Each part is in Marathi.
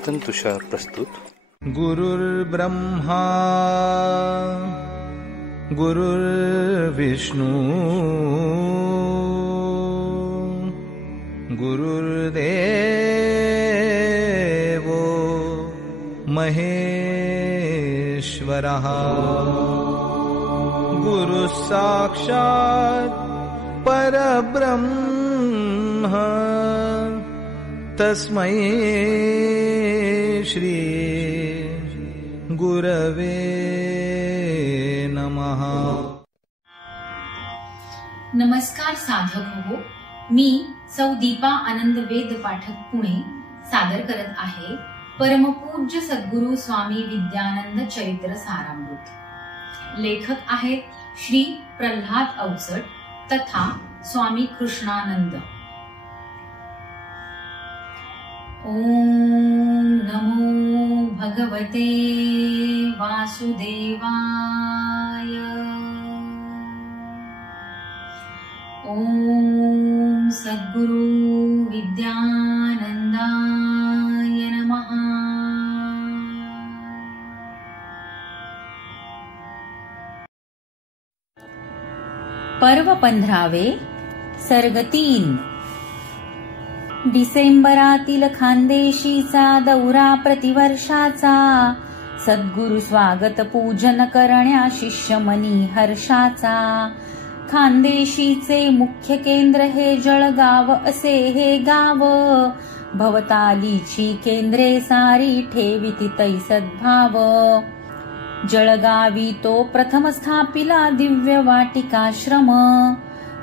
चिंतन तुषार प्रस्तुत. गुरुर्ब्रह्मा गुरुर्विष्णू गुरुर्देव महेश्वरः गुरुः साक्षात् परब्रह्म तस्मै श्री गुरवे नमः. नमस्कार साधक हो, मी सौ दीपा आनंद वेद पाठक पुणे सादर करत आहे परमपूज्य सद्गुरु स्वामी विद्यानंद चरित्र सारामृत. लेखक आहेत श्री प्रल्हाद अवचट तथा स्वामी कृष्णानंद. ओम नमो भगवते वासुदेवाय. ओम सद्गुरु विद्यानंदाय नमः. पर्व 15वे सर्ग 3. डिसेंबरातील खानदेशीचा दौरा प्रतिवर्षाचा, सद्गुरु स्वागत पूजन करण्या शिष्यमनी हर्षाचा. खानदेशीचे मुख्य केंद्र हे जळगाव असे हे गाव, भवतालीची केंद्रे सारी ठेविती तै सद्भाव. जळगावी तो प्रथम स्थापिला दिव्य वाटिकाश्रम,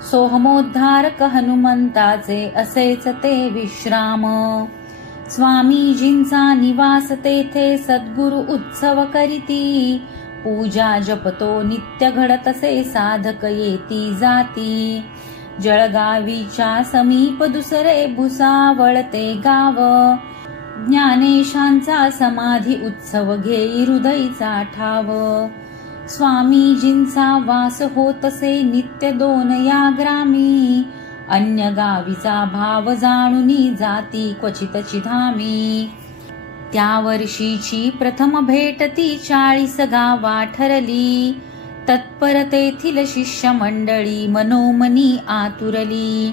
सोहमोद्धारक हनुमंताचे असेच ते विश्राम. स्वामीजींचा निवास तेथे सद्गुरु उत्सव करीती, पूजा जपतो नित्य घडतसे साधक येती जाती. जळगावीच्या समीप दुसरे भुसावळते गाव, ज्ञानेशांचा समाधी उत्सव घेई हृदयचा ठाव. स्वामीजींचा वास होतसे नित्य दोन या ग्रामी, अन्य गावीचा भाव जाणुनी जाती क्वचितची धामी. त्या वर्षीची प्रथम भेट ती 40 गावा ठरली, तत्परतेथील शिष्य मंडळी मनोमनी आतुरली.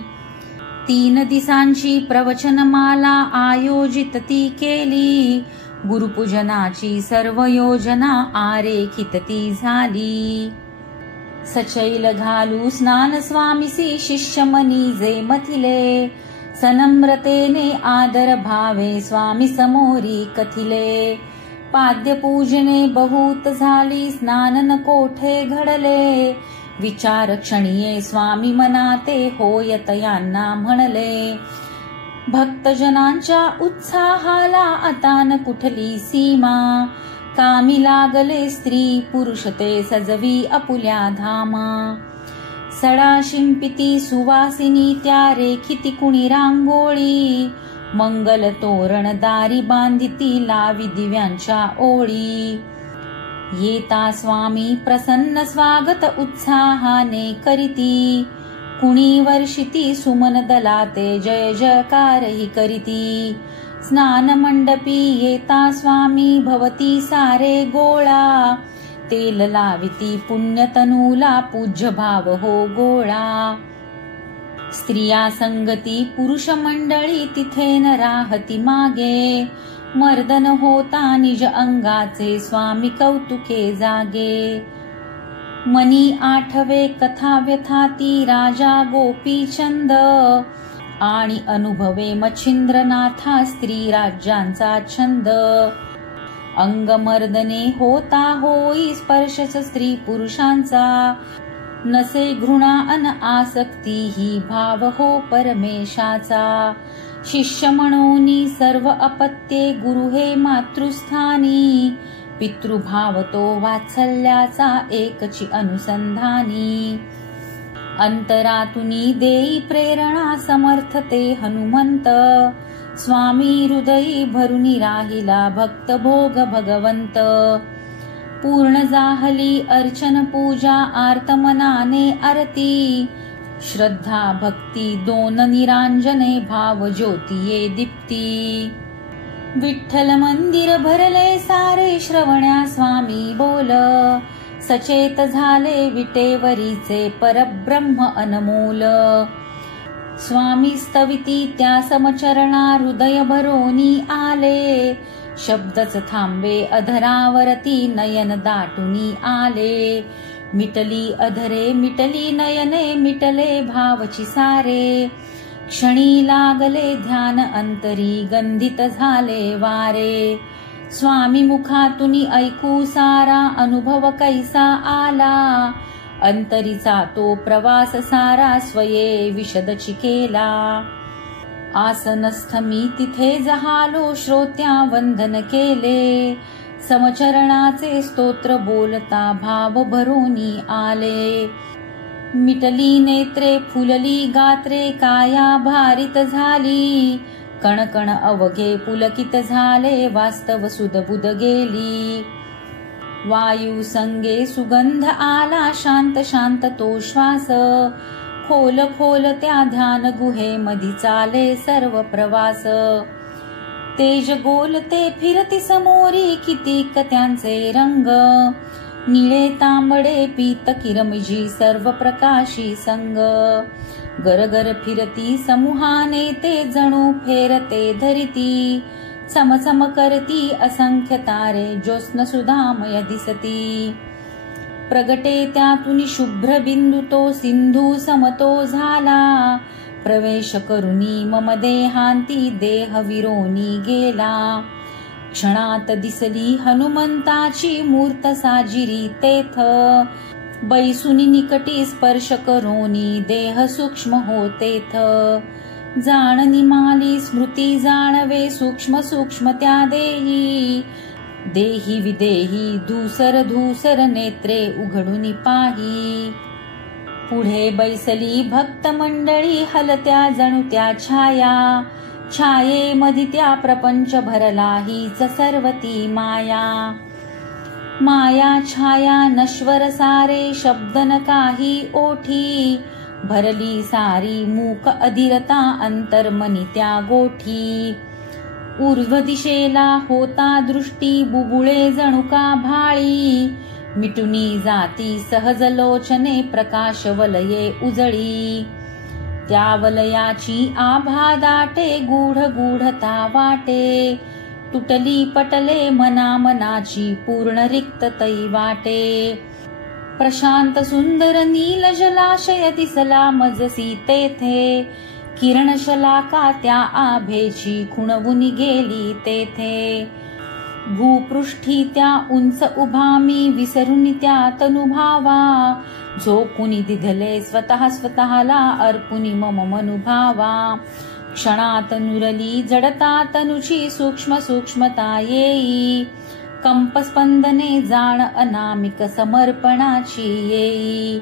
3 दिवसांची प्रवचनमाला आयोजित ती केली, गुरुपूजनाची सर्व योजना आरेखित ती झाली. सचैल घालू स्नान स्वामीसी शिष्यमनी जे मथिले, सनम्रतेने आदर भावे स्वामी समोरी कथिले. पाद्यपूजने बहुत झाली स्नान न कोठे घडले, विचार क्षणीये स्वामी मनाते होयत यांना म्हणले. भक्तजनांच्या उत्साहाला आता न कुठली सीमा, कामी लागले स्त्री पुरुष ते सजवी आपुल्या धामा. सडा शिंपिती सुवासिनी त्या रेखिती कुणी रांगोळी, मंगल तोरण दारी बांधिती लावी दिव्यांच्या ओळी. येता स्वामी प्रसन्न स्वागत उत्साहाने करीती, कुणी वर्षिती सुमन दलाते जय जयकारही करीती. स्नान मंडपी येता स्वामी भवती सारे गोळा, तेल लाविती पुण्यतनूला पूज्य भाव हो गोळा. स्त्रिया संगती पुरुष मंडळी तिथे न राहती मागे, मर्दन होता निज अंगाचे स्वामी कौतुके जागे. मनी आठवे कथा व्यथाती राजा गोपीचंद, आणि अनुभवे मच्छिंद्रनाथा स्त्री राज्यांचा छंद. अंगमर्दने होता होई स्पर्शच स्त्री पुरुषांचा, नसे घृणा अन आसक्ती ही भाव हो परमेशाचा. शिष्य म्हणूनी सर्व अपत्ये गुरु हे मातृस्थानी, पितृभाव तो वात्सल्याचा एकची अनुसंधानी. अंतरातुनी देई प्रेरणा समर्थते हनुमंत, स्वामी हृदयी भरुनी राहिला भक्त भोग भगवंत. पूर्ण जाहली अर्चन पूजा आर्तमनाने आरती, श्रद्धा भक्ती दोन निरांजने भाव ज्योतिये दीप्ती. विठ्ठल मंदिर भरले सारे, श्रवण्या स्वामी बोल. सचेत झाले विटेवरीचे परब्रह्म अनमोल. स्वामी स्तविती त्या समचरणा, हृदय भरोनी आले. शब्दच थांबे अधरावरती, नयन दाटुनी आले. मिटली अधरे मिटली नयने, मिटले भावची सारे. क्षणी लागले ध्यान अंतरी, गंधित झाले वारे. स्वामी मुखातून ऐकू सारा, अनुभव कैसा आला. अंतरीचा तो प्रवास सारा, स्वये विशदची केला. आसनस्थ मी तिथे जहालो, श्रोत्या वंदन केले. समचरणाचे स्तोत्र बोलता, भाव भरोनी आले. मिटली नेत्रे फुलली गात्रे, काया भारित झाली. कणकण अवघे पुलकित झाले, वास्तव सुदबुद गेली. वायू संगे सुगंध आला, शांत शांत तो श्वास. खोल खोल त्या ध्यान गुहे मधी चाले सर्व प्रवास. तेज गोलते फिरती समोरी, कितीक त्यांचे रंग. निळे तांबडे पीत किरमिजी, सर्व प्रकाशी संग. गरगर फिरती समूहाने, ते जणू फेरते धरिती. चमचम करती असंख्य तारे, ज्योत्स्न सुधामय दिसती. प्रगटे त्यातून शुभ्र बिंदू, तो सिंधू समतो झाला. प्रवेश करुनी मम देहांती, देह विरोनी गेला. क्षणात दिसली हनुमंताची मूर्त साजिरी तेथ. बैसुनी निकटी स्पर्श करोनी, देह सूक्ष्म होतेथ. जाणनी माली स्मृती जाणवे, सूक्ष्म सूक्ष्म त्या देही. देही विदेही धूसर धूसर, नेत्रे उघडून पाही. पुढे बैसली भक्त मंडळी, हलत्या जणू त्या छाया. छायेमधी त्या प्रपंच भरला, हीच सर्वती माया. माया छाया नश्वर सारे, शब्द न काही ओठी. भरली सारी मूक अधीरता, अंतर्मनी त्या गोठी. ऊर्ध्व दिशेला होता दृष्टी, बुबुळे जणू का भाळी. मिटुनी जाती सहज लोचने, प्रकाश वलये उजळी. त्या वलयाची आभा दाटे, गूढ गूढता वाटे. तुटली पटले मना मनाची, पूर्ण रिक्त तै वाटे. प्रशांत सुंदर नील जलाशय दिसला मजसी तेथे. किरण शलाका त्या आभेची, खुणवून गेली तेथे. भूपृष्ठी त्या उंच उभा मी, विसरून त्या तनुभावा. झोकुनी दिधले स्वतः स्वतःला, अर्पुनी मम मनुभावा. क्षणात नुरली जडता तनुची, सूक्ष्म सूक्ष्मता येई. कंपस्पंदने जाण अनामिक, समर्पणाची येई.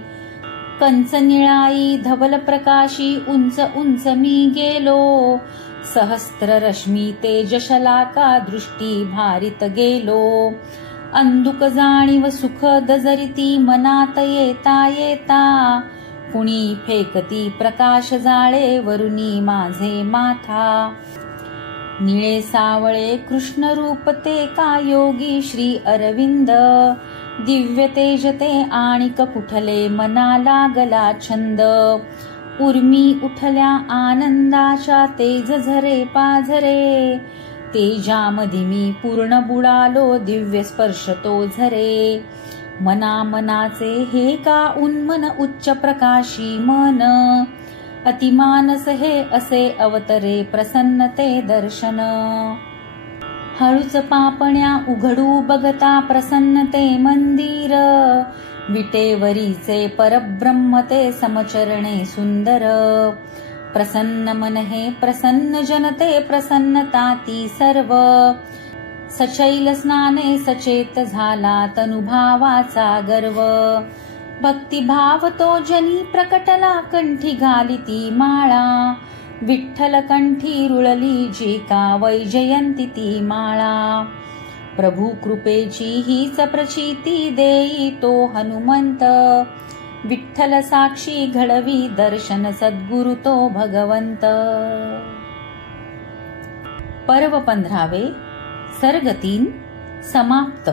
कंच निळाई धवल प्रकाशी, उंच उंच मी गेलो. सहस्त्र रश्मी तेजशलाका, दृष्टी भारित गेलो. अंधुक जाणीव सुख दजरिती, मनात येता येता. कुणी फेकती प्रकाश जाळे, वरुनी माझे माथा. निळे सावळे कृष्ण रूप ते, का योगी श्री अरविंद. दिव्य तेज ते आणिक कुठले, मना लागला छंद. उर्मी उठल्या आनंदाच्या, तेज झरे पाझरे. तेजामधी मी पूर्ण बुडालो, दिव्य स्पर्श तो झरे. मना मनाचे हे का उन्मन, उच्च प्रकाशी मन. अतिमानस हे असे अवतरे, प्रसन्नते दर्शन. हळूच पापण्या उघडू बघता, प्रसन्नते मंदिर. विटेवरीचे परब्रह्म ते, समचरणे सुंदर. प्रसन्न मन हे प्रसन्न जनते, प्रसन्नता ती सर्व. सचैल स्नाने सचेत झाला, तनुभावाचा गर्व. भक्तिभाव तो जनी प्रकटला, कंठी घालिती माळा. विठ्ठल कंठी रुळली जी का, वैजयंती ती माळा. प्रभू कृपेची हीच प्रचिती, देई तो हनुमंत. विठ्ठल साक्षी घडवी दर्शन, सद्गुरु तो भगवंत. पर्व 15 सर्ग 3 समाप्त.